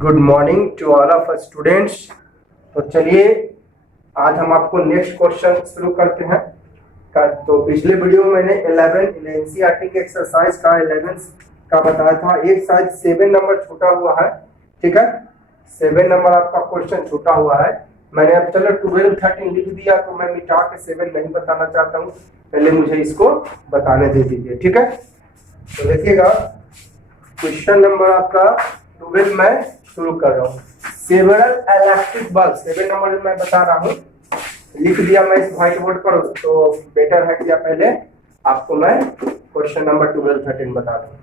Good morning to all of students. तो चलिए आज हम आपको नेक्स्ट क्वेश्चन शुरू करते हैं। तो पिछले वीडियो में मैंने 11 एनसीईआरटी के एक्सरसाइज का 11 का बताया था। एक साइज 7 नंबर छूटा हुआ है, ठीक है। 7 नंबर आपका क्वेश्चन छूटा हुआ है। मैंने अब चलो 12 13 लिख दिया, तो मैं मिटा के 7 नहीं बताना चाहता हूँ, पहले मुझे इसको बताने दे दीजिए, ठीक है। तो देखिएगा क्वेश्चन नंबर आपका 12 में शुरू कर रहा हूँ। सेवरल इलेक्ट्रिक बल्ब, 7 नंबर मैं बता रहा हूँ, लिख दिया मैं इस व्हाइट बोर्ड पर। तो बेटर है कि पहले आपको मैं क्वेश्चन नंबर 12 13 बता दूं।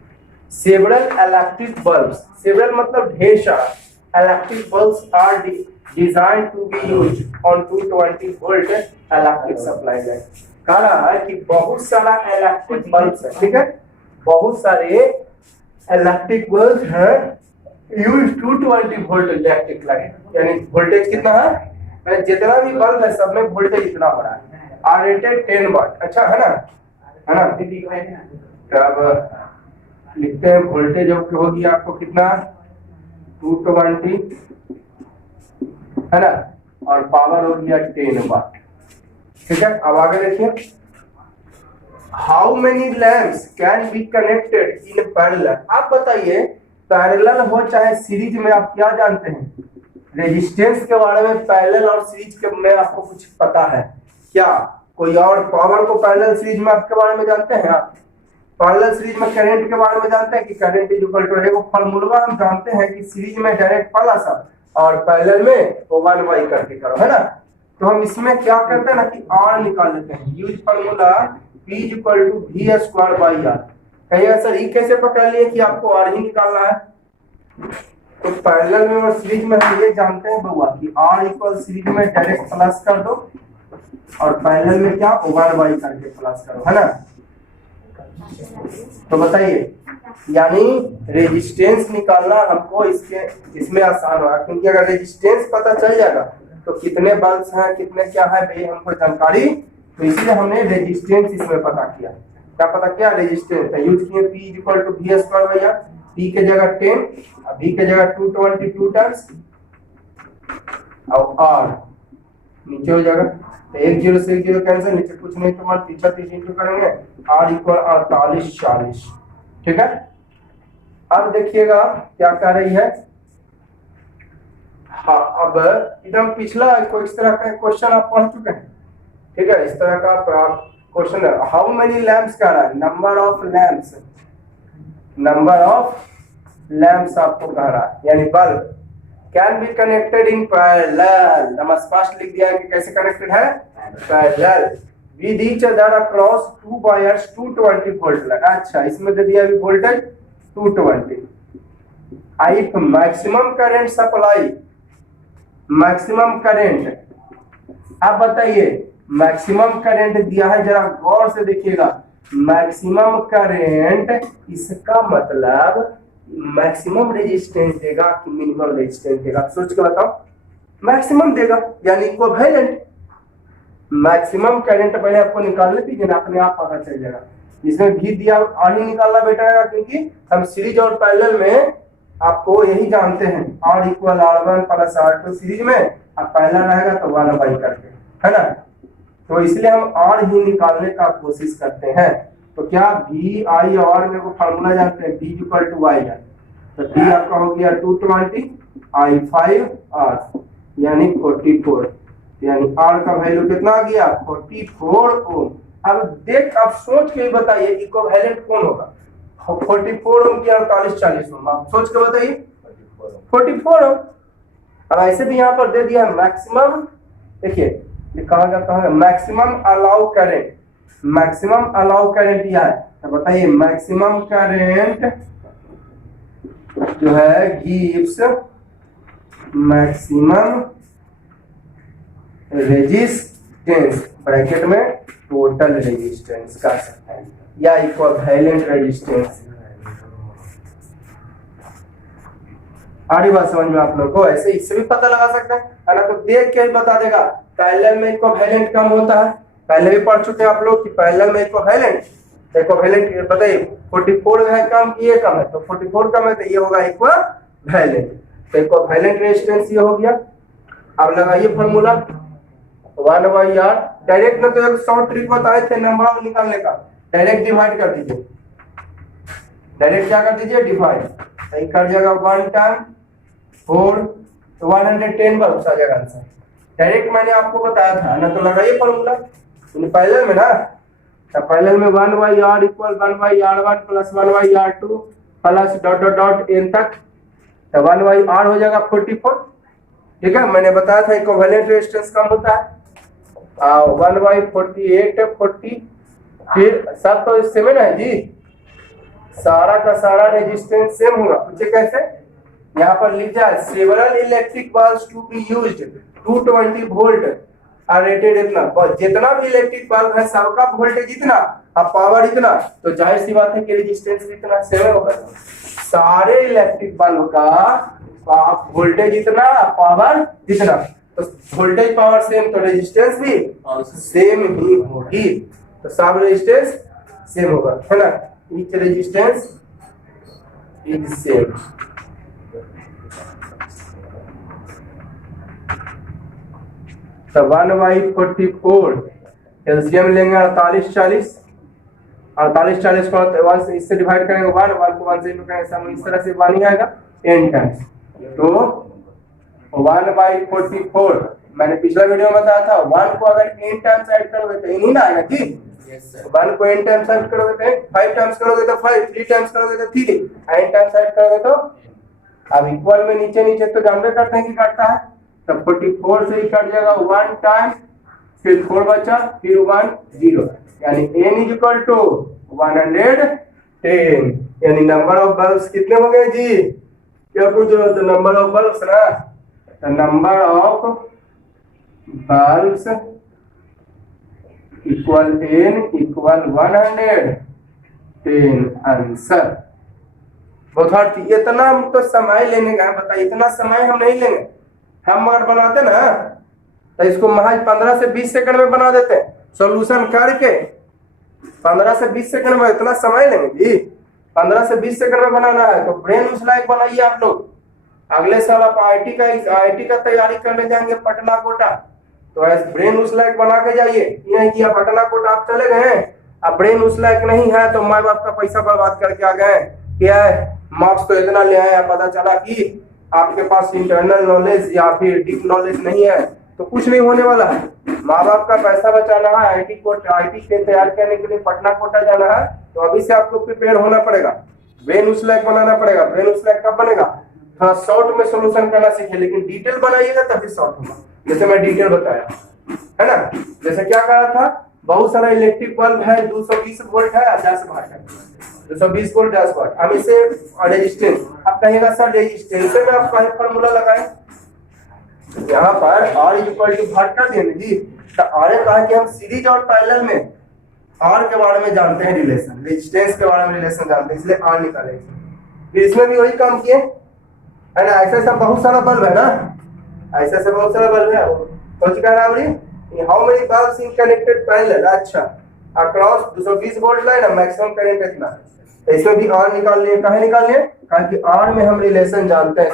सेवरल इलेक्ट्रिक बल्ब्स, सेवरल मतलब ढेर सारा, electric bulbs are design to be used on 220 volt electric supply में। कह रहा है कि बहुत सारा इलेक्ट्रिक बल्ब्स है, ठीक है, बहुत सारे इलेक्ट्रिक बल्ब है यूज 220 वोल्ट इलेक्ट्रिक लाइन, यानी वोल्टेज कितना है, जितना भी बल्ब है सब में वोल्टेज इतना बड़ा है। आर रेटेड 10 वाट, अच्छा है ना, है ना। तो अब लिखते हैं वोल्टेज होगी आपको कितना 220, है ना, और पावर हो गया 10 वाट, ठीक है। अब आगे देखिए, how many lamps can be connected in parallel. आप बताइए पैरेलल हो चाहे सीरीज में, आप क्या जानते हैं रेजिस्टेंस के बारे में? पैरेलल और सीरीज के में आपको कुछ पता है क्या? कोई और पावर को पैरेलल सीरीज में आपके बारे में जानते हैं? आप पैरेलल सीरीज में करंट के बारे में जानते हैं कि करंट इज इक्वल टू, एगो फार्मूला हम जानते हैं कि सीरीज में डायरेक्ट पहला सब और पैरेलल में वो 1/, करके करो, है ना। तो हम इसमें क्या करते हैं ना कि आर निकाल लेते हैं, यूज फार्मूला P = V²/R। कहिएगा सर ये कैसे पकड़ लिए कि आपको आर ही निकालना है? तो पैरेलल में और सीरीज में हम ये जानते हैं बउआ कि R इक्वल सीरीज में डायरेक्ट प्लस कर दो और पैरेलल में क्या 1/, करके प्लस करो, है ना। तो बताइए, यानी रेजिस्टेंस निकालना हमको इसमें आसान होगा, क्योंकि अगर रेजिस्टेंस पता चल जाएगा तो कितने बल्ब्स हैं कितने क्या है भाई हमको जानकारी, तो इसलिए हमने रेजिस्टेंस इसमें पता किया। क्या पता किया? रेजिस्टेंस यूज किए P = V²/R। P के जगह 10, V के जगह 222 टाइम्स और R नीचे हो जाएगा, तो 1 0 से 1 0 कैंसिल, नीचे कुछ नहीं तो पीछे 30 इंटू करेंगे, R = 48 40, ठीक है। अब देखिएगा क्या कह रही है। हाँ, अब एकदम पिछला इस तरह का क्वेश्चन आप पढ़ चुके हैं, ठीक है। इस तरह का क्वेश्चन है, हाउ मेनी लैम्प्स कह रहा है, number of lamps, number of lamps आपको कह रहा है, यानी bulb can be connected in parallel. हम स्पष्ट लिख दिया है कि कैसे कनेक्टेड है, parallel with each other across 2 wires 220 volt लगा। अच्छा, इसमें दे दिया अभी voltage 220। If maximum current supply, maximum current, आप बताइए मैक्सिमम करंट दिया है, जरा गौर से देखिएगा। मैक्सिमम करंट इसका मतलब मैक्सिमम रेजिस्टेंस देगा कि मिनिमम रेजिस्टेंस देगा? सोच के बताओ। मैक्सिमम देगा, यानी इक्विवेलेंट। मैक्सिमम करंट पहले आपको निकालने दीजिए ना, अपने आप पता चल जाएगा। इसमें भी दिया आर ही निकालना बेटर है, क्योंकि हम सीरीज और पैरेलल में आपको यही जानते हैं, R = R1 + R2 सीरीज में, अब पहला रहेगा तो 1/, करके, है ना। तो इसलिए हम R ही निकालने का कोशिश करते हैं। तो क्या V I और में को फार्मूला जानते हैं, B = Y है, तो B आपका हो गया 220 I 5 R, यानी 44, यानी R का वैल्यू कितना आ गया 44 ओम। अब देख, आप सोच के बताइए इक्विवेलेंट कौन होगा? 44 ओम की 48 40 ओम, आप सोच के बताइए 44 ओम। अब ऐसे भी यहाँ पर दे दिया मैक्सिमम, देखिए कहा जाता है maximum allow current, maximum allow current यह है, तो बताइए मैक्सिमम करंट जो है गिव्स मैक्सिमम रेजिस्टेंस, ब्रैकेट में टोटल रेजिस्टेंस का या इक्विवेलेंट रेजिस्टेंस। आ रही बात समझ में आप लोग को? ऐसे इससे भी पता लगा सकते हैं, है ना। तो देख के ही बता देगा पैरेलल में इक्विवेलेंट कम होता है, पहले भी पढ़ चुके हैं आप लोग कि पैरेलल में इक्विवेलेंट बताइए 44 है कम कि ये कम है, तो 44 कम है तो ये होगा इक्विवेलेंट। तो इक्विवेलेंट रेजिस्टेंस ये हो गया। अब लगाइए फॉर्मूला 1/r, डायरेक्ट में तो एक शॉर्ट ट्रिक बताए थे नंबर ऑफ निकालने का, डायरेक्ट डिवाइड कर दीजिए, डायरेक्ट क्या कर दीजिए डिवाइड, सही कर जाएगा 1 टाइम 4 तो 110 बल्ब आ जाएगा आंसर। डायरेक्ट मैंने आपको बताया था ना, तो लगाइए फॉर्मूला पैरेलल में ना, तो पैरेलल में 1/r equal 1/r1 plus 1/r2 plus dot dot dot n तक, तो 1/r हो जाएगा 44। ठीक है, मैंने बताया था इक्विवेलेंट रेजिस्टेंस कम होता है 1/48 40, फिर सब तो सेम है ना जी, सारा का सारा रेजिस्टेंस सेम होगा। पूछे कैसे, यहाँ पर लिख जाए several electric bulbs to be used 220 volt are rated इतना, जितना भी इलेक्ट्रिक बल्ब है सबका वोल्टेज इतना और पावर इतना, तो जाहिर सी बात है कि रेजिस्टेंस भी इतना सेम होगा। सारे इलेक्ट्रिक बल्ब का वोल्टेज इतना पावर इतना, तो वोल्टेज पावर सेम तो रेजिस्टेंस भी सेम ही होगी, तो सब रेजिस्टेंस सेम होगा, है ना, ईच रेजिस्टेंस इज सेम। तो 1/44 एलसीएम लेंगे 48 40, 48 40 को 1 से इससे डिवाइड करेंगे 1 को 1 से करेंगे सब इस तरह से 1 ही आएगा n टाइम्स, तो 1/44 मैंने पिछला वीडियो में बताया था 1 को अगर n टाइम्स ऐड करोगे तो n ही ना आएगा जी। 1 को n टाइम्स ऐड करोगे तो 5 टाइम्स करोगे तो 5, 3 टाइम्स करोगे तो 3, n टाइम्स ऐड करोगे तो, अब इक्वल में नीचे नीचे तो जानबे करते हैं कि काटता है, तो 44 से ही कट जाएगा 1 टाइम, फिर 4 बचा, फिर 1 0, यानी n इज इक्वल टू 110, यानी नंबर ऑफ बल्ब्स कितने हो गए जी, क्या पूछ रहे हो, तो नंबर ऑफ बल्ब्स ना, तो number of bulbs equal n equal 110 answer. बहुत इतना तो समय लेने का बताइए, इतना समय हम नहीं लेंगे, हम अगर बनाते ना तो इसको महज 15 से 20 सेकंड में बना देते हैं, सॉल्यूशन करके 15 से 20 सेकंड में, इतना समय लेंगे जी, 15 से 20 सेकंड में बनाना है तो ब्रेन उस लायक बनाइए आप लोग। अगले साल आप आईआईटी का तैयारी करने जाएंगे पटना कोटा, तो ऐसे ब्रेन उस लायक बना के जाइए, ये नहीं किया पटना कोटा आप चले गए, अब ब्रेन उस लायक नहीं है तो माँ बाप का पैसा बर्बाद करके आ गए, क्या है मार्क्स तो इतना ले आए, पता चला कि आपके पास इंटरनल नॉलेज या फिर डीप नॉलेज नहीं है, तो कुछ नहीं होने वाला है। माँ बाप का पैसा बचाना है, आईटी के तैयार करने के लिए पटना कोटा जाना है, तो अभी से आपको प्रिपेयर होना पड़ेगा, ब्रेन उस लायक बनाना पड़ेगा। ब्रेन उस लायक कब बनेगा, थोड़ा शॉर्ट में सोल्यूशन करना सीखे, लेकिन डिटेल बनाइएगा तभी शॉर्ट होगा, जैसे मैं डिटेल बताया है ना। जैसे क्या कहा था, बहुत सारा इलेक्ट्रिक बल्ब है, 220 वोल्ट है, 10 वाट है, 220 वोल्ट 10 वाट। अब इसे रेजिस्टेंस, आप कहेगा सर रेजिस्टेंस में आप कहीं फॉर्मूला लगाएं, यहाँ पर R इक्वल टू भाग कर देंगे जी, तो R कहा कि हम सीरीज और पैरेलल में R के बारे में जानते हैं रिलेशन, रेजिस्टेंस के बारे में रिलेशन जानते हैं, इसलिए R निकालेंगे। फिर इसमें भी वही काम किए है ना, ऐसा ऐसा बहुत सारा बल्ब है ना, ऐसा ऐसा बहुत सारा बल्ब है, सोच कर how many bulbs in connected parallel, अच्छा across 220 volt line maximum current इतना, इसमें भी R निकाल लिए, कहे निकाल लिए, कहा कि R में हम रिलेशन जानते हैं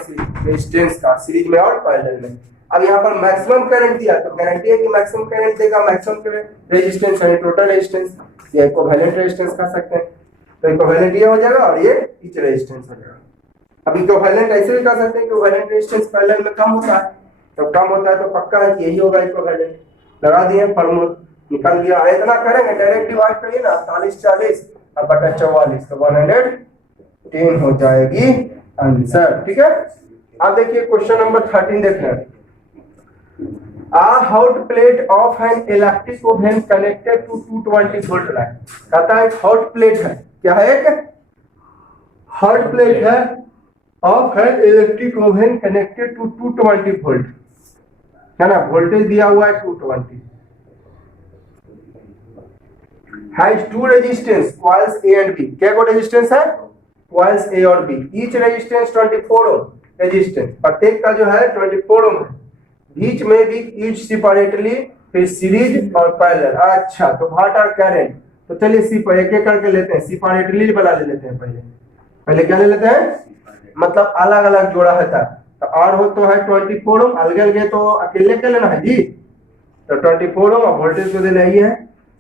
रेजिस्टेंस का, सीरीज में और पैरेलल में। अब यहाँ पर मैक्सिमम करंट दिया तो गारंटी है कि मैक्सिमम करंट देगा, मैक्सिमम रेजिस्टेंस यानी टोटल रेजिस्टेंस, या इक्विवेलेंट रेजिस्टेंस कह सकते हैं, तो इक्विवेलेंट ये हो जाएगा और ये ईच रेजिस्टेंस हो जाएगा। अब इक्विवेलेंट ऐसे भी कह सकते हैं कि इक्विवेलेंट रेजिस्टेंस पैरेलल में कम होता है, तो कम होता है तो पक्का है कि यही होगा इक्विवेलेंट। लगा दिए फॉर्मूला, निकल गया, इतना करेंगे डायरेक्ट डिवाइड करिए ना, 40 40 अब बटा 44 तो 110 हो जाएगी आंसर। ठीक है, अब देखिए क्वेश्चन नंबर 13 देख रहे हैं। A hot plate of an electric oven connected to 220 volt line, कहता है हॉट प्लेट है, क्या है, एक हॉट प्लेट है of an electric oven connected to 220 volt, है ना, वोल्टेज दिया हुआ है 220, has two resistance coils A and B, क्या को रेजिस्टेंस है, कॉइल्स ए और बी, ईच रेजिस्टेंस 24 ओम, रेजिस्टेंस प्रत्येक का जो है 24 ओम है, बीच में भी ईच सेपरेटली, फिर सीरीज और पैरेलल। अच्छा तो व्हाट आर करंट, तो चलिए एक एक करके लेते हैं, सेपरेटली वाला ले लेते हैं, पहले क्या ले लेते हैं, मतलब अलग अलग जोड़ा होता है, तो आर हो तो है 24 ओम, अलग अलग तो अकेले अकेले ना है जी, तो 24 ओम वोल्टेज को दे रही है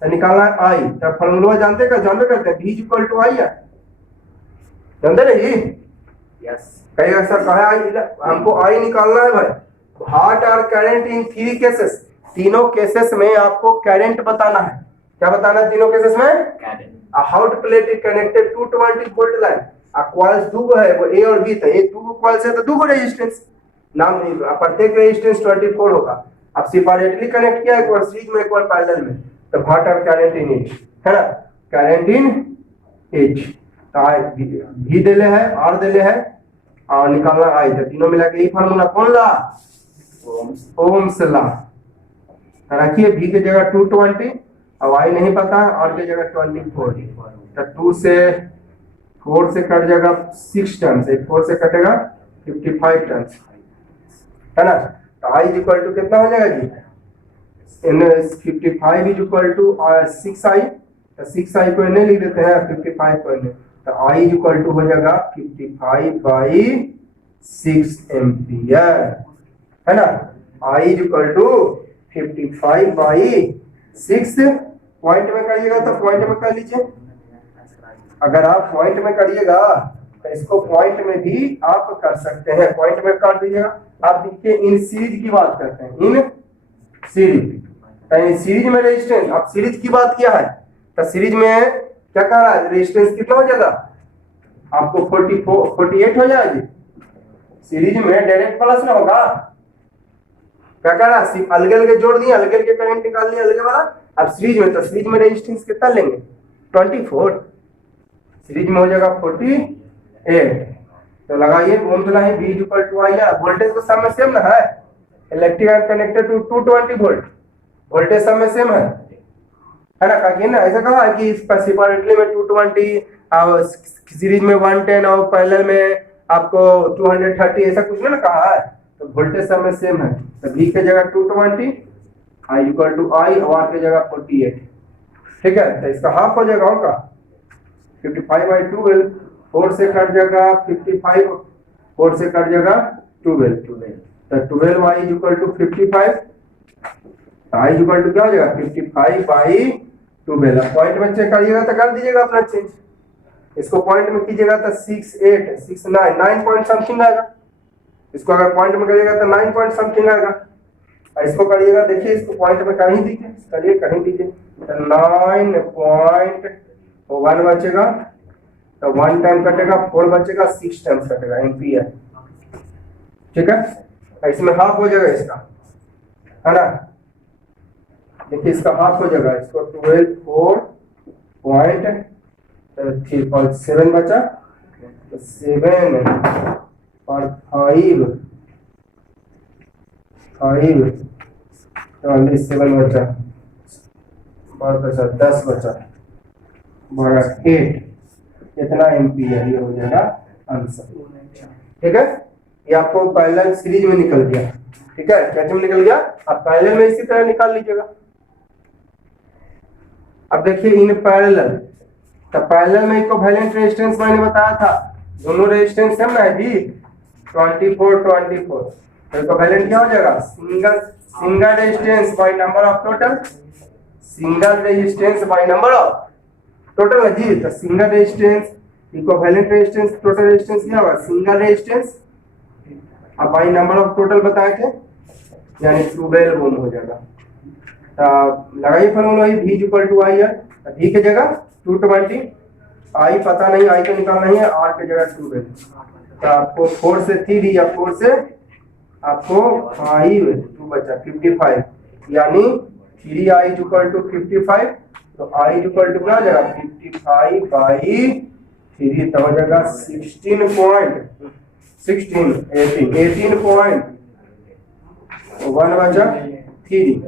तो निकालना है आई। तो फॉर्मूला जानते करते हैं V इक्वल टू आई है, जानते ना जी? यस। कहेगा सर कहा आई, हमको आई निकालना है भाई। What are current in 3 cases, तीनों केसेस में आपको करंट बताना है। क्या बताना है तीनों केसेस में? Current. A hot plate is connected to 220 volt line. A coils दो है, वो A और B था, एक दो coils है तो दो रेजिस्टेंस, नाम प्रत्येक रेजिस्टेंस 24 होगा। अब सेपरेटली कनेक्ट किया, एक बार सीरीज में एक बार पैरेलल में, तो what are current in each, है ना, करंट इन इच। तो V देले है, R देले है और निकालना आई, तो तीनों मिला के फार्मूला कौन ला? ओम्स ला। रखिए V की जगह 220, अब आई नहीं पता, और की जगह 24, तो 2 से 4 से कट जाएगा 6 टर्म्स, 4 से कटेगा 55 टर्म्स, है ना। तो आई इक्वल टू कितना हो जाएगा जी? इन 55 इज इक्वल टू 6i, तो 6i को इन्हें लिख देते हैं, 55 को इन्हें, तो आई इक्वल टू हो जाएगा 55/6 एम्पियर, है ना। आई इक्वल टू 55/6, पॉइंट में करिएगा तो पॉइंट में कर लीजिए, अगर आप पॉइंट में करिएगा तो इसको पॉइंट में भी आप कर सकते हैं, पॉइंट में कर दीजिएगा। आप देखिए इन सीरीज की बात करते हैं, इन सीरीज, तो इन सीरीज में रेजिस्टेंस, अब सीरीज की बात किया है तो सीरीज में क्या कह रहा है, रेजिस्टेंस कितना हो जाएगा आपको? 48 हो जाएगी। सीरीज में डायरेक्ट प्लस ना होगा, क्या कह रहा है, अलग अलग जोड़ दिए, अलग अलग करंट निकाल लिया अलग वाला। अब सीरीज में, तो सीरीज में रेजिस्टेंस कितना लेंगे? 24, सीरीज में हो जाएगा 48। तो लगाइए ओम चला है, V इक्वल टू आई है, वोल्टेज तो सब में सेम ना है, electric are connected to 220 volt, voltage सब में सेम है ना। कहा ना ऐसा कहा है कि सेपरेटली में 220 और सीरीज में 110 और पैरेलल में आपको 230, ऐसा कुछ ना कहा है, तो वोल्टेज सब में सेम है। तो V की जगह 220, I इक्वल टू आई, और R की जगह 48, ठीक है। तो इसका हाफ हो जाएगा, होगा 55/12, 4 से कट जाएगा 55, 4 से कट जाएगा 12, तो 12y equal to 55, I equal to क्या हो जाएगा 55/12। पॉइंट में चेक करिएगा तो कर दीजिएगा अपना चेंज, इसको पॉइंट में कीजिएगा तो 68, 69, 9 पॉइंट समथिंग आएगा। इसको अगर पॉइंट में करिएगा तो 9 पॉइंट समथिंग आएगा। इसको करिएगा, देखिए इसको पॉइंट में कहीं दीजिए, करिए कहीं दीजिए, तो 9.1 बचेगा, तो 1 टाइम कटेगा, 4 बचेगा, 6 टाइम्स कटेगा एम्पियर, ठीक है। इसमें हाफ हो जाएगा इसका, है ना। देखिए इसका हाफ हो जाएगा, इसको 12.3.7 बचा, तो 7 और 5 तो 7 बचा, और बचा 10 बचा, 8, इतना एम्पियर ये हो जाएगा आंसर, ठीक है। ये आपको पैरेलल सीरीज में निकल गया, ठीक है, कैसे में निकल गया, आप पैरेलल में इसी तरह निकाल लीजिएगा। अब देखिए इन पैरेलल, तो पैरेलल में इक्विवेलेंट रेजिस्टेंस मैंने बताया था, दोनों रेजिस्टेंस सेम ना है जी, 24। तो इक्विवेलेंट क्या हो जाएगा, single resistance by number of total, single resistance by number of total है जी। तो single resistance equivalent resistance, total resistance क्या होगा, सिंगल रेजिस्टेंस अब बाय नंबर ऑफ टोटल बताए थे, यानी 12 ओम हो जाएगा। तो लगाइए फॉर्मूला, V इक्वल टू आई है, V की जगह 220, आई पता नहीं, आई को निकालना है, R की जगह 12, तो आपको 4 से 3 या 4 से आपको 5, 2 बचा 55, यानी 3i इक्वल टू 55, तो i इक्वल टू क्या हो जाएगा 55/3, तो हो जाएगा 18.1 बचा 3,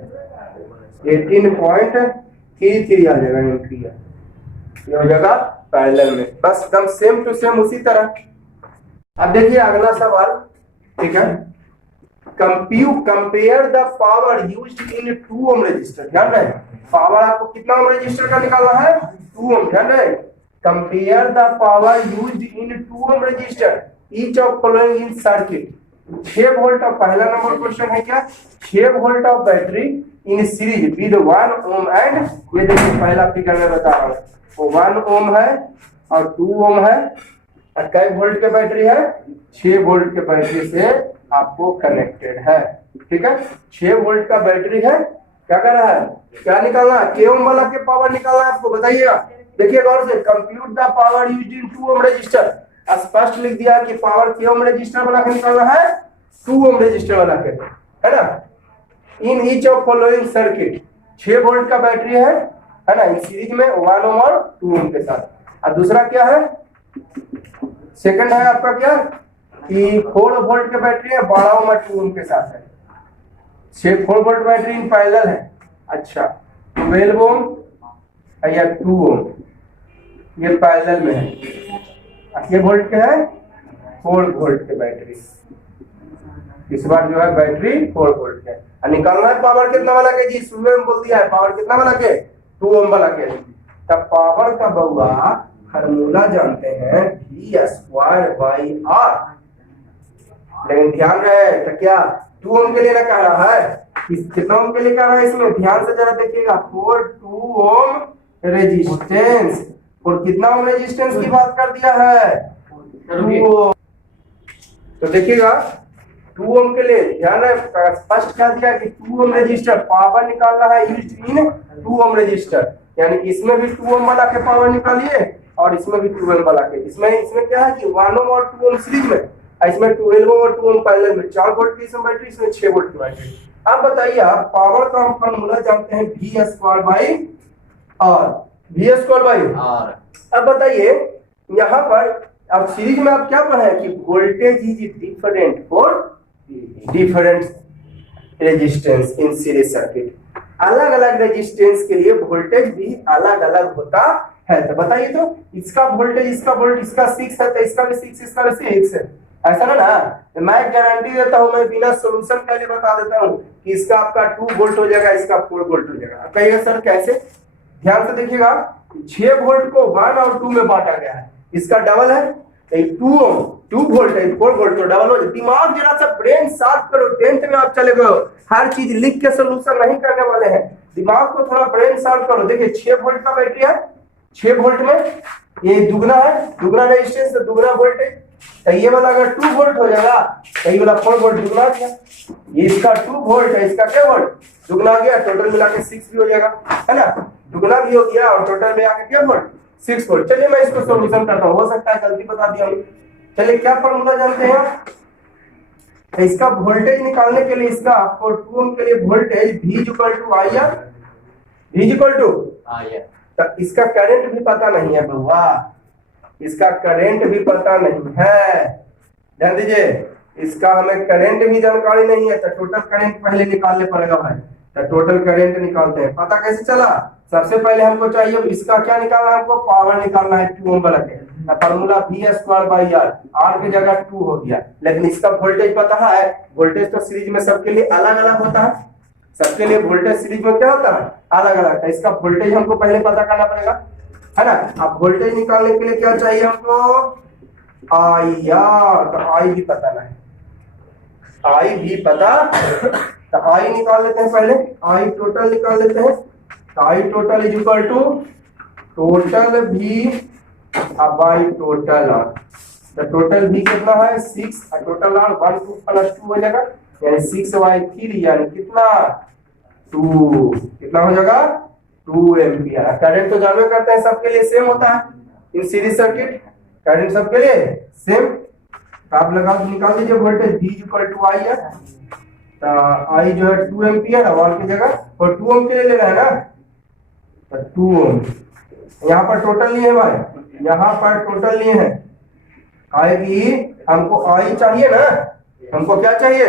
18.33 आ जाएगा एम्पियर, ये हो जाएगा पैरेलल में, बस एकदम सेम टू सेम उसी तरह। अब देखिए अगला सवाल, ठीक है, compare the power used in 2 ohm resistor, ध्यान रहे पावर आपको कितना ओम रजिस्टर का निकालना है, 2 ओम, ध्यान रहे, compare the power used in 2 ohm resistor each of following in circuit 6 volt of, पहला नंबर क्वेश्चन है क्या, 6 volt of battery in series with 1 ohm and, ये देखिए पहला फिगर में बता रहा हूँ, वो 1 ओम है और 2 ओम है, और कै वोल्ट के बैटरी है, 6 वोल्ट के बैटरी से आपको कनेक्टेड है। ठीक है, 6 वोल्ट का बैटरी है, क्या कर रहा है, क्या निकालना है, के ओम वाला के पावर निकालना है आपको, बताइएगा। देखिए गौर से, compute the power used in 2 ohm resistor, स्पष्ट लिख दिया कि पावर के ओम रजिस्टर वाला के निकालना है, 2 ओम रजिस्टर वाला के, है ना। In each of following circuit, 6 volt का बैटरी है ना, इस सीरीज में 1 ओम और 2 ओम के साथ। और दूसरा क्या है, सेकंड है आपका क्या कि 4 वोल्ट के बैटरी है, 12 ओम और 2 ओम के साथ है, 4 वोल्ट बैटरी इन पैरेलल है। अच्छा, 12 ओम या 2 ओम ये पैरेलल में है, ये वोल्ट के है, 4 वोल्ट के बैटरी, इस बार जो है बैटरी 4 वोल्ट है, और निकालना है पावर कितना वाला के जी, शुरू में बोल दिया है पावर कितना वाला के, 2 ओम वाला के। तब पावर का बउआ फार्मूला जानते हैं V²/R, लेकिन ध्यान रहे तो क्या 2 ओम के लिए ना कह रहा है, कितना ओम के लिए कह रहा है, इसमें ध्यान से जरा देखिएगा, 2 ओम रेजिस्टेंस, और कितना ओम रेजिस्टेंस की बात कर दिया है, 2 ओम। तो देखिएगा 2 ओम के लिए ध्यान है, स्पष्ट कर दिया कि 2 ओम रजिस्टर पावर निकालना है यूज्ड इन 2 ओम रजिस्टर, यानी इसमें भी 2 ओम वाला के पावर निकालिए और इसमें भी 2 ओम वाला के, इसमें क्या है कि 1 ओम और 2 ओम सीरीज में, इसमें 12 ओम और 2 ओम पैरेलल में, 4 वोल्ट की इसमें बैटरी, इसमें 6 वोल्ट की बैटरी। अब बताइए आप पावर का हम फार्मूला जानते हैं V²/R, V²/R। अब बताइए यहाँ पर अब सीरीज में आप क्या पढ़े कि voltage is different for different resistance in series circuit, अलग अलग रेजिस्टेंस के लिए वोल्टेज भी अलग अलग होता है। तो बताइए तो इसका वोल्टेज, इसका वोल्ट, इसका 6 है तो इसका भी 6, इसका भी 6 है, ऐसा ना ना। मैं गारंटी देता हूं, मैं बिना सोल्यूशन पहले बता देता हूं कि इसका आपका 2 वोल्ट हो जाएगा, इसका 4 वोल्ट हो जाएगा। कहिएगा सर कैसे, ध्यान से देखिएगा, 6 वोल्ट को 1 और 2 में बांटा गया है, इसका डबल है 2 ओम, 2 वोल्ट है 4 वोल्ट, तो डबल हो जाए। दिमाग जरा सा ब्रेन साफ करो, 10th में आप चले गए, हर चीज लिख के सोल्यूशन नहीं करने वाले हैं, दिमाग को थोड़ा ब्रेन साफ करो। देखिए 6 वोल्ट का बैटरी है, 6 वोल्ट में ये दुगना है, दुगना रेजिस्टेंस तो दुगना वोल्टेज, तो ये वाला अगर 2 वोल्ट हो जाएगा तो ये वाला 4 वोल्ट दुगना गया, ये इसका 2 वोल्ट है, इसका क्या वोल्ट दुगना गया, टोटल मिला के 6 भी हो जाएगा, है ना, दुगना भी हो गया और टोटल में आके क्या वोल्ट 6 वोल्ट। चलिए मैं इसको सॉल्यूशन करता हूं, हो सकता है गलती बता दिया हूं। चलिए क्या फार्मूला जानते हैं, तो इसका वोल्टेज निकालने के लिए, इसका आपको 2 ओम के लिए वोल्टेज V=IR, V=IR, तो इसका करंट भी पता नहीं है बउआ, इसका करंट भी पता नहीं है, ध्यान दीजिए, इसका हमें करंट भी जानकारी नहीं है, तो टोटल करंट पहले निकालने पड़ेगा भाई। तो टोटल करंट निकालते हैं, पता कैसे चला, सबसे पहले हमको चाहिए इसका क्या निकालना है, हमको पावर निकालना है 2 ओम वाला के, फार्मूला V²/R, R की जगह 2 हो गया, लेकिन इसका वोल्टेज पता है, वोल्टेज तो सीरीज में सबके लिए अलग अलग होता है, सबके लिए वोल्टेज सीरीज में क्या होता है अलग अलग है, इसका वोल्टेज हमको पहले पता करना पड़ेगा, है ना। अब वोल्टेज निकालने के लिए क्या चाहिए हमको, IR, तो I भी पता नहीं, I भी पता, तो I निकाल लेते हैं पहले, I टोटल निकाल लेते हैं, तो I total is equal to total V by total R, तो टोटल V कितना है 6 और टोटल R 1 2 प्लस 2 हो जाएगा, यानी 6/3 यानी कितना 2, कितना हो जाएगा 2 एम्पियर। करंट तो जानवे करते हैं सबके लिए सेम होता है इन सीरीज सर्किट, करंट सबके लिए सेम, तो आप लगा निकाल दीजिए वोल्टेज V=IR, तो I जो है 2 एम्पियर और R की जगह, और 2 ओम के लिए ले रहा है ना, तो 2 ओम, यहाँ पर टोटल नहीं है भाई, यहाँ पर टोटल नहीं है, आएगी हमको I चाहिए ना, हमको क्या चाहिए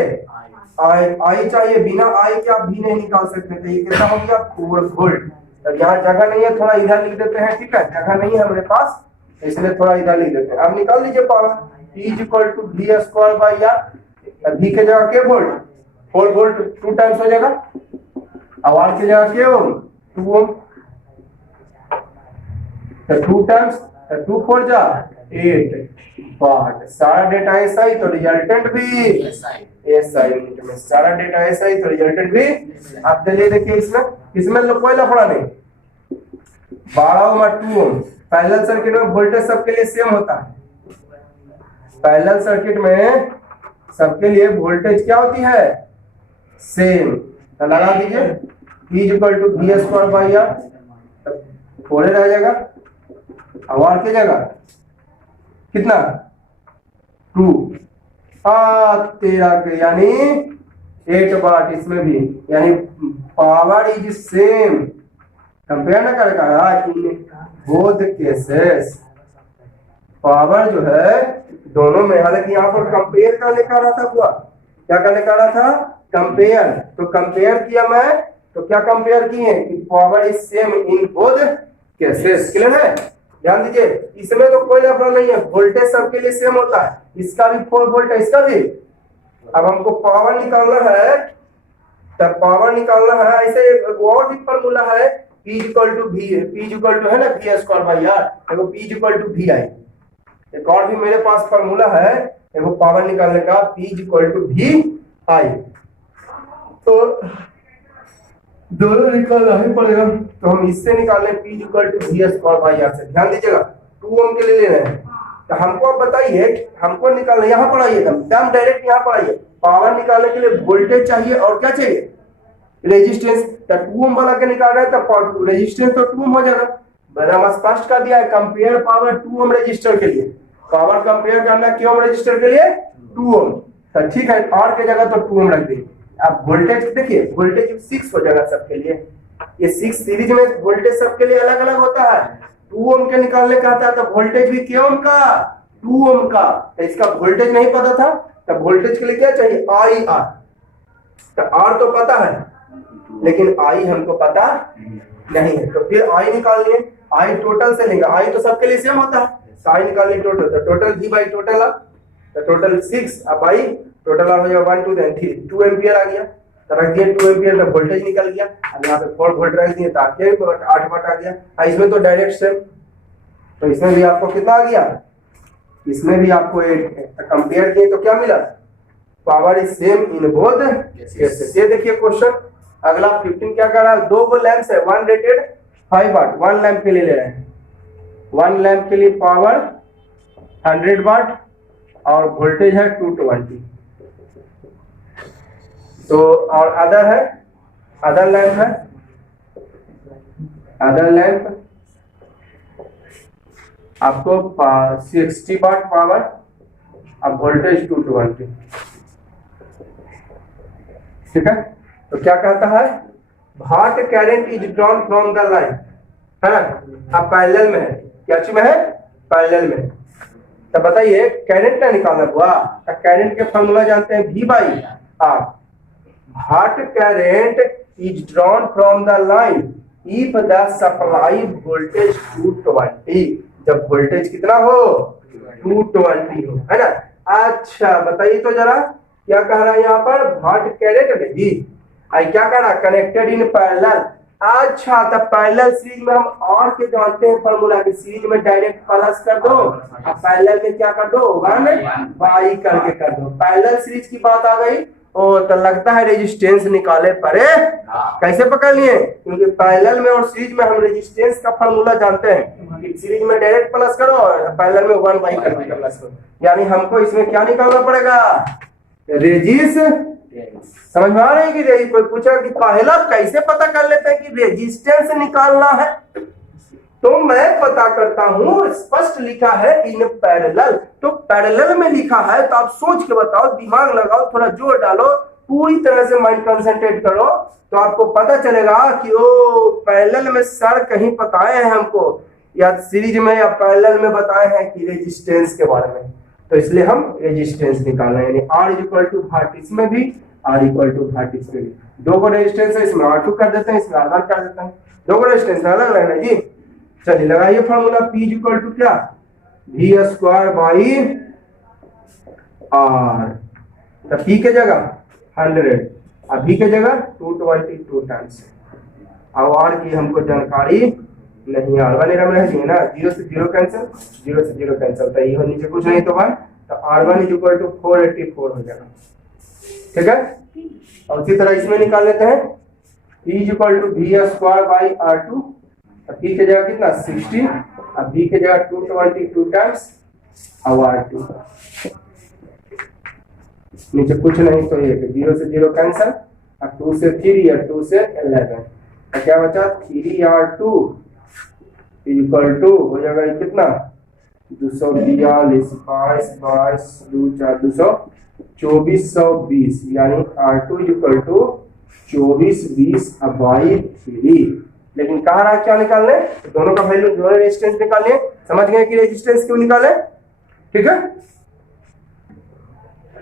I चाहिए, बिना I के आप भी नहीं निकाल सकते, तो ये कितना हो गया 4 वोल्ट। तो यहाँ जगह नहीं है, थोड़ा इधर लिख देते हैं, ठीक है, जगह नहीं है हमारे पास इसलिए थोड़ा इधर लिख देते हैं। अब निकाल लीजिए पावर, P=V²/R, V के जगह के वोल्ट 4 वोल्ट 2 टाइम्स हो जाएगा, और R की जगह के ओम 2 ओम, तो 2 टाइम्स 2 4 जा 8 वाट। सारा डेटा SI तो रिजल्टेंट भी SI यूनिट में। सारा डेटा SI तो रिजल्टेंट भी। आप चलिए देखिए इसमें कोई लफड़ा नहीं। 12 ओम और 2 ओम पैरेलल सर्किट में वोल्टेज सबके लिए सेम होता है। पैरेलल सर्किट में सबके लिए वोल्टेज क्या होती है? सेम। तो लगा दीजिए V equal to V square by R, थोड़े रह जाएगा। अब R की जगह कितना? 2 13 के यानी 8 वाट इसमें भी, यानी पावर इज सेम। कंपेयर ना करेगा इन बोथ केसेस। पावर जो है दोनों में, हालांकि यहाँ पर कंपेयर करने का रहा था हुआ, क्या करने का रहा था? कंपेयर। तो कंपेयर किया मैं, तो क्या कंपेयर किए कि power is same in both cases. Clear है? ध्यान दीजिए इसमें तो कोई लफड़ा नहीं है, वोल्टेज सबके लिए सेम होता है। इसका भी 4 वोल्ट है, इसका भी। अब हमको पावर निकालना है, तब पावर निकालना है ऐसे और भी फॉर्मूला है P equal to V, P equal to है ना V स्क्वायर बाई R, देखो P इक्वल टू VI। एक और भी मेरे पास फॉर्मूला है देखो पावर निकालने का, P इक्वल टू VI। तो दोनों निकालना ही पड़ेगा, तो हम इससे निकाल लें P equal to V square by R से। ध्यान दीजिएगा 2 ओम के लिए ले रहे हैं, तो हमको अब बताइए हमको निकालना, यहाँ पर आइए एकदम डायरेक्ट यहाँ पर आइए। पावर निकालने के लिए वोल्टेज चाहिए और क्या चाहिए? रेजिस्टेंस। 2 ओम वाला के निकाल रहे हैं तो रेजिस्टेंस तो 2 ओम हो जाएगा। बड़ा स्पष्ट कर दिया है, कंपेयर पावर 2 ओम रेजिस्टर के लिए। पावर कंपेयर करना क्यों ओम रेजिस्टर के लिए? 2 ओम। तो ठीक है, R के जगह तो 2 ओम रख देंगे। अब वोल्टेज देखिए, वोल्टेज 6 हो जाएगा सबके लिए। ये 6 सीरीज में वोल्टेज सबके लिए अलग अलग होता है। 2 ओम के निकालने का आता है तो वोल्टेज भी क्या ओम का? 2 ओम का। तो इसका वोल्टेज नहीं पता था, तब वोल्टेज के लिए क्या चाहिए? IR। तो R तो पता है लेकिन I हमको पता नहीं है, तो फिर I निकालने। I टोटल से लेंगे, I तो सबके लिए सेम होता है, तो I निकालने टोटल। तो total V by total R, तो टोटल 6। अब I टोटल R हो जाएगा 1 2 3 2 एम्पियर आ गया। तो रख दिया 2 एम्पियर का वोल्टेज निकल गया। अब यहाँ पे 4 वोल्ट रख दिए तो 8 वाट आ गया। इसमें तो डायरेक्ट सेम, तो इसमें भी आपको कितना आ गया? इसमें भी आपको कंपेयर किए तो क्या मिला? Power is same in both cases. ये देखिए क्वेश्चन अगला 15 क्या कर रहा है? 2 लैंप्स है, 1 रेटेड 5 वाट, 1 लैंप के लिए ले रहे हैं। 1 लैंप के लिए पावर 100 वाट और वोल्टेज है 220। तो और अदर है, अदर लैंप है, अदर लैंप आपको 60 वाट पावर, अब वोल्टेज 220। ठीक है, तो क्या कहता है? What current is drawn from the line है, अब पैरेलल में है। क्या चीज में है? पैरेलल में। तो बताइए करंट का निकालना हुआ, तो करंट के फॉर्मूला जानते हैं V by R। What current is drawn from the line if the supply voltage 220, जब वोल्टेज कितना हो? 220 हो, है ना। अच्छा बताइए तो जरा क्या कह रहा है यहाँ पर? भाट करंट में भी आई क्या कह रहा है? Connected in parallel. अच्छा, तब पैरेलल सीरीज में हम और के जानते हैं फॉर्मूला की, सीरीज में डायरेक्ट प्लस कर दो, अब पैरेलल में क्या कर दो? 1 बाई करके कर दो। पैरेलल सीरीज की बात आ गई। ओ तो लगता है रेजिस्टेंस निकाले पड़े। कैसे पकड़ लिए? क्योंकि पैरेलल में और सीरीज में हम रेजिस्टेंस का फॉर्मूला जानते हैं। सीरीज में डायरेक्ट प्लस करो और पैरेलल में 1 बाई करके प्लस करो, यानी हमको इसमें क्या निकालना पड़ेगा? रेजिस्टेंस। समझ में आ रही है कि कोई पूछा कि पहला कैसे पता कर लेते हैं कि रेजिस्टेंस निकालना है? तो मैं पता करता हूं, स्पष्ट लिखा है इन पैरेलल, तो पैरेलल में लिखा है तो आप सोच के बताओ, दिमाग लगाओ, थोड़ा जोर डालो, पूरी तरह से माइंड कंसंट्रेट करो, तो आपको पता चलेगा कि ओ पैरेलल में सर कहीं बताए हैं हमको, या सीरीज में या पैरेलल में बताए हैं कि रेजिस्टेंस के बारे में। तो इसलिए हम रेजिस्टेंस निकाल रहे हैं, यानी R इक्वल टू भाट इसमें भी, R इक्वल टू भाट इसमें भी। 2 को रेजिस्टेंस है, इसमें R2 कर देते हैं, इसमें R1 कर देते हैं। 2 को रेजिस्टेंस अलग रहना जी। चलिए लगाइए फॉर्मूला, P इक्वल टू क्या? V square by R। तो P के जगह 100 और V के जगह 222 टाइम्स। अब R की हमको जानकारी नहीं, R1 एरर में रहेगी ना, 0 से 0 कैंसिल, 0 से 0 कैंसिल, तो ये नीचे कुछ नहीं तो 1, तो R1 इज इक्वल टू 484 हो जाएगा। ठीक है, और उसी तरह इसमें निकाल लेते हैं, E is equal to V square by R2, P के जगह कितना 60, अब B के जगह 222 टाइम्स R2, नीचे कुछ नहीं तो ये 0 से 0 कैंसिल, अब 2 से 3 और 2 से 11, तो क्या बचा 3R2 इक्वल टू हो जाएगा ये कितना 242, 22 22 2 4 2420, यानी R2 इक्वल टू 2420/3। लेकिन कहा रहा क्या निकालने, तो दोनों का वैल्यू, दोनों रेजिस्टेंस निकालिए। समझ गए कि रेजिस्टेंस क्यों निकाले, ठीक है।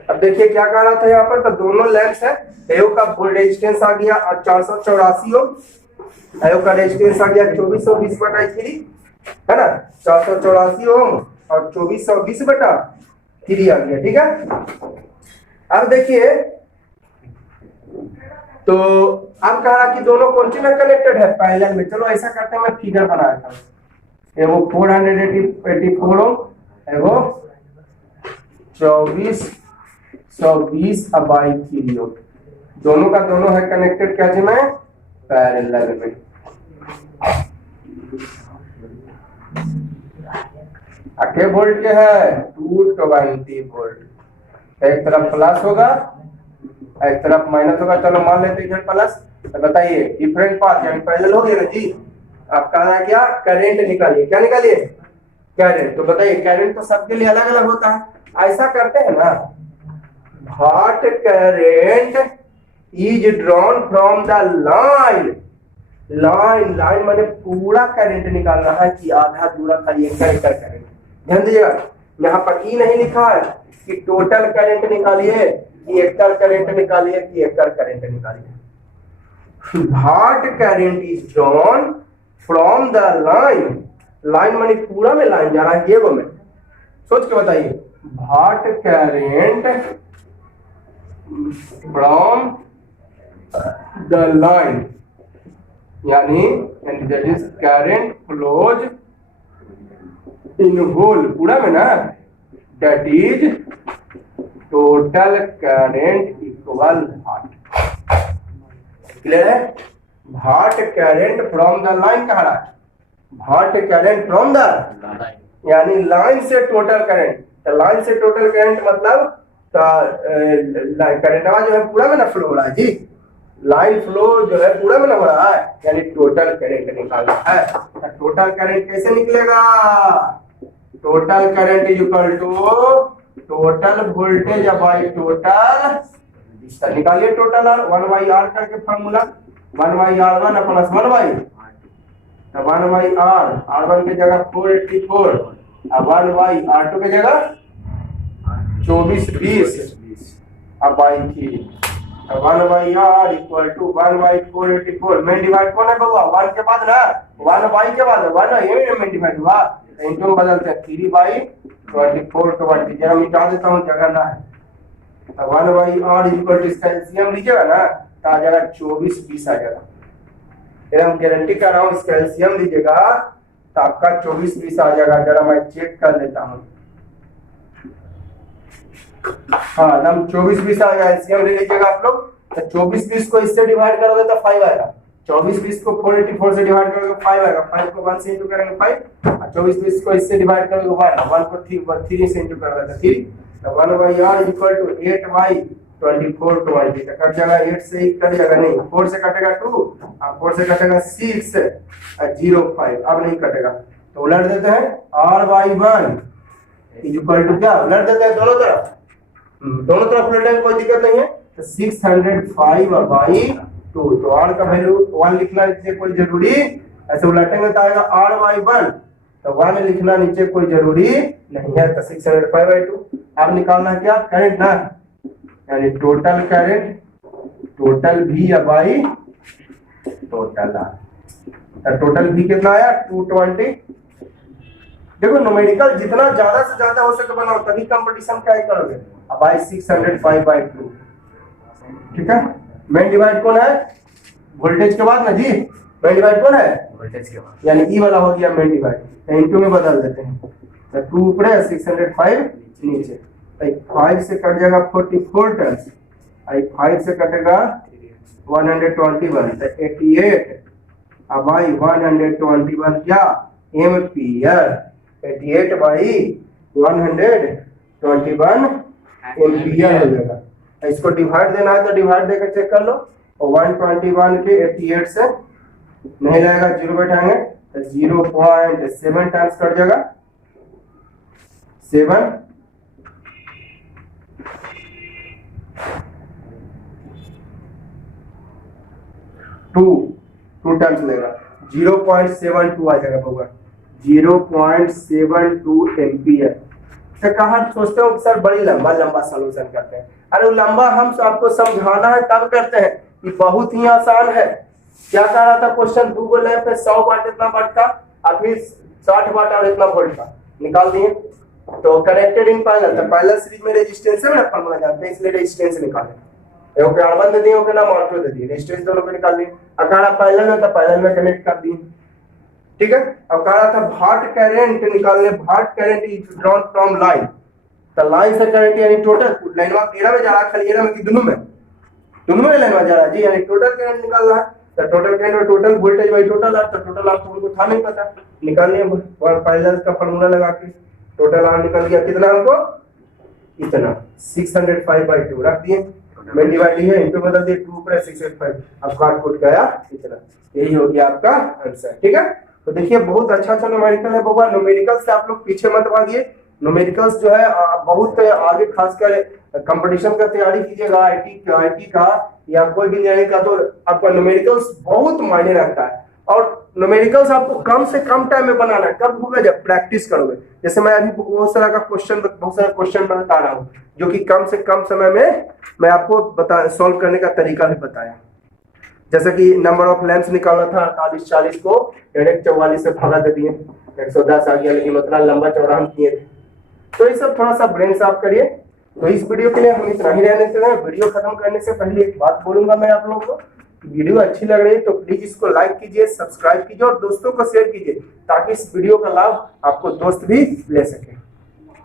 अब देखिए क्या कह रहा था यहाँ पर, तो दोनों लेंथ है, एओ का रेजिस्टेंस आ गया 484 ओम, एओ का रेजिस्टेंस आ गया 2420/3, है ना, 484 ओम और 2420/3 आ गया, ठीक है। अब देखिए, तो अब कह रहा कि दोनों कौन सी में कनेक्टेड है, पैरेलल में। चलो ऐसा करते हैं, मैं फिगर बनाया था, एगो 484 ओम, एगो 2420/3 ओम, दोनों का दोनों है कनेक्टेड क्या जी में, पैरेलल में। अके वोल्ट के है 220 वोल्ट, एक तरफ प्लस होगा एक तरफ माइनस होगा। चलो मान लेते हैं इधर प्लस, तो बताइए डिफरेंट पाथ यानी पैरेलल हो गया ना जी। आप कह रहा है क्या, करंट निकालिए, क्या निकालिए, करंट। तो बताइए करंट तो सबके लिए अलग अलग होता है, ऐसा करते हैं ना, what current is drawn from the line, line line माने पूरा करंट निकालना है कि आधा पूरा खाली एंकर करंट। ध्यान दीजिएगा, यहाँ पर ई नहीं लिखा है कि टोटल करंट निकालिए कि एकड़ करंट निकालिए कि एकड़ करंट निकालिए। What current is drawn from the line, line माने पूरा में लाइन जा रहा है, ये वो में सोच के बताइए, what current from the line, यानी and that is current flows in whole, पूरा में ना, that is total current equal what. Clear है, what current from the line कह रहा है, व्हाट करंट फ्रॉम द, यानी लाइन से टोटल करंट, तो लाइन से टोटल करंट मतलब करंट जो है पूरा में ना फ्लो हो रहा है जी, लाइन फ्लो जो है पूरा में ना हो रहा है, यानी टोटल करंट निकालना है। तो टोटल करंट कैसे निकलेगा, total current is equal to total voltage by total, निकालिए टोटल आर, 1/r करके फॉर्मूला, 1/r1 प्लस 1/, तो 1/r, r1 की जगह 484 और 1/r2 की जगह 2420/3, 1/r equal to 1/484। Main divide कौन है बउआ, 1 के बाद ना, 1 के बाद 1 है, ये मेन डिवाइड हुआ, इनको में बदलते हैं 3/2420, जरा मिटा देता हूँ जगह ना है, तो 1/r इक्वल टू इसका एलसीएम लीजिएगा ना, तो आ जाएगा 2420 आ जाएगा। हम गारंटी कर रहा हूँ, इसका एलसीएम लीजिएगा तो आपका 2420 आ जाएगा। जरा मैं चेक कर लेता हूँ, हाँ हम 2420 आ गया, एलसीएम ले लीजिएगा आप लोग। तो 2420 को इससे डिवाइड करोगे तो 5 आएगा, 2420 को 484 से डिवाइड करोगे 5 आएगा, 5 को 1 से इंटू करेंगे 5, और 2420 को इससे डिवाइड करोगे 1 को 3 से इंटू करोगे तो 3, तो 1/r इक्वल टू 8/2420, कट जाएगा 8 से ही कट जाएगा, नहीं 4 से कटेगा 2 और 4 से कटेगा 6 और 05, अब नहीं कटेगा, तो उलट देते हैं, r/1 इक्वल टू क्या, उलट देते हैं दोनों तरफ, दोनों तरफ उलटने में कोई दिक्कत नहीं है, तो 605/2, तो r का वैल्यू 1 लिखना नीचे कोई जरूरी, ऐसे उलटेंगे तो आएगा r/1, तो 1 लिखना नीचे कोई जरूरी नहीं है, तो 605/2। अब निकालना है क्या, करंट ना, यानी total current, total V by total R, तो टोटल V कितना आया 220। देखो न्यूमेरिकल जितना ज्यादा से ज्यादा हो सके बनाओ, तभी कंपटीशन क्या करोगे, बाई 605/2, ठीक है। मेन डिवाइड कौन है, वोल्टेज के बाद ना जी, मेन डिवाइड कौन है? वोल्टेज के बाद, यानी ई वाला हो गया मेन डिवाइड। इनटू में बदल देते हैं, तो 2 ऊपर है 605 नीचे, 5 से कट जाएगा 44 टर्न्स, 5 से कटेगा 121, तो 88 अब भाई 121 क्या एम्पियर, 88 बाई 121 एम्पियर हो जाएगा। इसको डिवाइड देना है तो डिवाइड देकर चेक कर लो, और 121 के 88 से नहीं लगेगा, 0 बैठाएंगे तो 0.7 टाइम्स कट जाएगा, 7 2 टाइम्स लेगा, 0.72 आ जाएगा होगा, 0.72 एम्पियर। तो कहा सोचते हो सर बड़ी लंबा सॉल्यूशन करते हैं, अरे लंबा हम आपको समझाना है तब करते हैं, ये बहुत ही आसान है। क्या कह रहा था क्वेश्चन, 2 बोले पे 100 वाट इतना वाट का, अभी 60 वाट और इतना वोल्ट का निकाल दिए। तो कनेक्टेड इन पैरेलल, तो पैरेलल सीरीज में रेजिस्टेंस है ना फॉर्मूला जानते हैं, इसलिए रेजिस्टेंस निकाले, ओके R1 दे दिए, ओके ना R2 दे दिए, रेजिस्टेंस दोनों पे निकाल दिए। अगर आप पैरेलल में तो पैरेलल में कनेक्ट कर दिए, ठीक है। अब कह रहा था भाट करंट निकालने, what current is drawn from line, तो लाइन से करंट यानी टोटल लाइन एरा में जा रहा, खाली एरा में कि दोनों में लाइन में जा रहा है जी, यानी टोटल करंट निकाल रहा है। तो टोटल करंट में total voltage by total R, तो टोटल आर तो हमको था नहीं पता, निकालने पैरेलल का फार्मूला लगा के टोटल आर निकल गया, कितना हमको इतना 605/2 रख दिए, मेन डिवाइड है इनटू बदल दिए, 2 ऊपर 605, अब काट कुट गया इतना, यही हो गया आपका आंसर, ठीक है। तो देखिए बहुत अच्छा न्यूमेरिकल है बाबा, न्यूमेरिकल से आप लोग पीछे मत भागिए, न्यूमेरिकल्स जो है बहुत आगे, खासकर कंपटीशन का तैयारी कीजिएगा, आईटी का या कोई भी इंजीनियरिंग का, तो आपका न्यूमेरिकल्स बहुत मायने रखता है। और न्यूमेरिकल्स आपको कम से कम टाइम में बनाना है, कब होगा जब प्रैक्टिस करोगे। जैसे मैं अभी बहुत सारा क्वेश्चन बता रहा हूँ जो कि कम से कम समय में मैं आपको सॉल्व करने का तरीका भी बताया। जैसे कि नंबर ऑफ लैंप्स निकालना था 48-40 को डायरेक्ट 44 से भागा दे दिए, 110 आ गया, लेकिन उतना लंबा चौड़ा हम किए थे। तो ये सब थोड़ा सा ब्रेन साफ करिए। तो इस वीडियो के लिए हम इतना ही रहने देते हैं। वीडियो खत्म करने से पहले एक बात बोलूंगा मैं आप लोगों को, वीडियो अच्छी लग रही है तो प्लीज इसको लाइक कीजिए, सब्सक्राइब कीजिए और दोस्तों को शेयर कीजिए, ताकि इस वीडियो का लाभ आपको दोस्त भी ले सके।